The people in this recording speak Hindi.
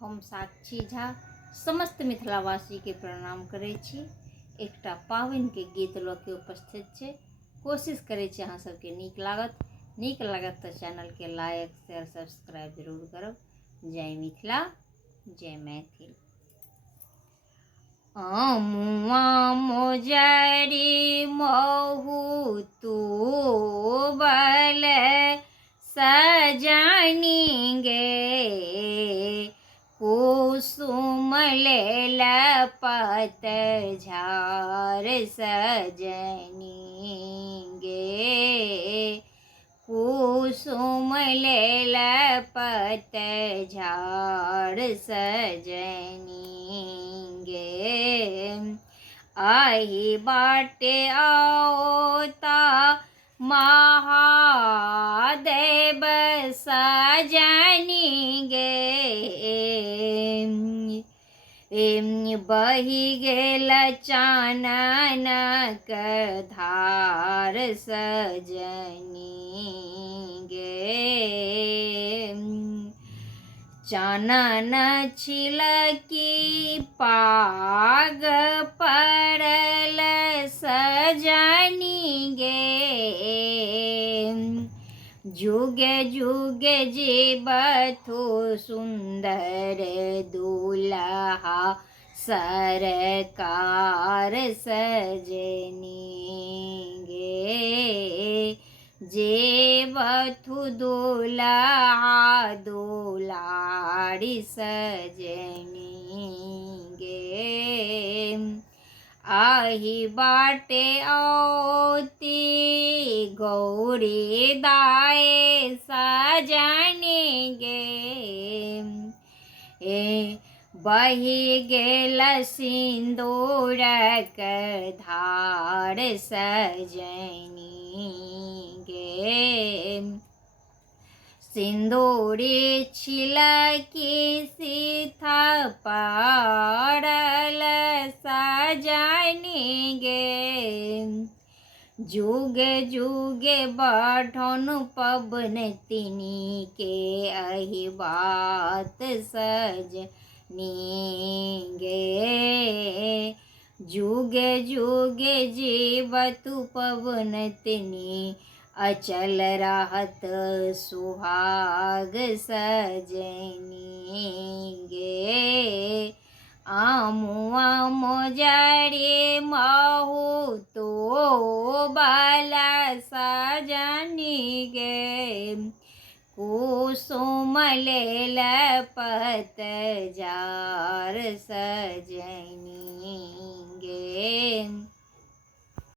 हम साक्षी झा समस्त मिथिलावासी के प्रणाम करै छी। एकटा पावन के गीत लऽ के उपस्थित छै। कोशिश करै छी अहाँ सबके नीक लागत तऽ चैनल के लाइक शेयर सब्सक्राइब जरूर करब। जय मिथिला, जय मैथिल। अमुआ मोजरी महू तू बल सजनी गे, कुसुम लेल पत झार सजनी गे, कुसुम लेल पत झार सजनी गे। आही बाटे आओता महादेव सजनी गे, बही गेल चाननक धार सजनी गे। चानन छिलकी पाग पड़ल सजनी गे, जुगे जुगे जीबथु सुंदर दुल्हा सरकार सजनी गे, जेबथु दुल्हा दुलारी सजनी गे। आही बाटे औती गौरी दाय सजनी गे, बही गेल सिंदूरक धार सजनी गे, सिंदूरी छिलकी सीथा पड़ल सजनी गे, जुगे जुगे बढ़न पबनैतिनी के एहि बात सजनी गे, जुगे जुगे जीबतु पबनैतिनी अचल रहत सुहाग सजनी गे। अमुआ मोजरी महू तो बल सजनी गे, कुसुम लेल पत झार सजनी